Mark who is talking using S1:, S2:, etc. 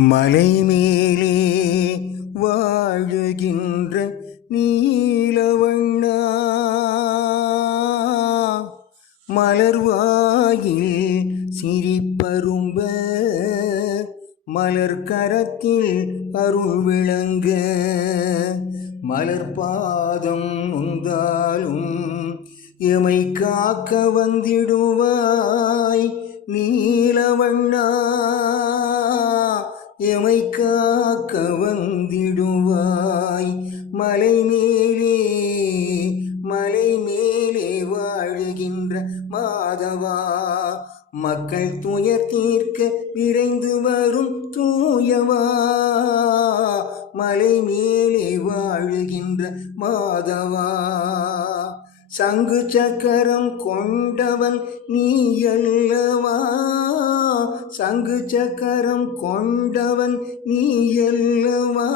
S1: மலைமேலே வாழுகின்ற நீலவண்ணா. மலர்வாயில் சிரிப்பரும்ப மலர் கரத்தில் அருள் விளங்க. மலர் பாதம் நொந்தாலும் எமை காக்க வந்திடுவாய் நீலவண்ணா. எமை காக்க வந்திடுவாய். மலை மேலே மலை மேலே வாழுகின்ற மாதவா. மக்கள் துயர் தீர்க்க விரைந்து வரும் தூயவா. மலை மேலே வாழுகின்ற மாதவா. சங்கு சக்கரம் கொண்டவன் நீ அல்லவா சங்கு சக்கரம் கொண்டவன் நீ அல்லவா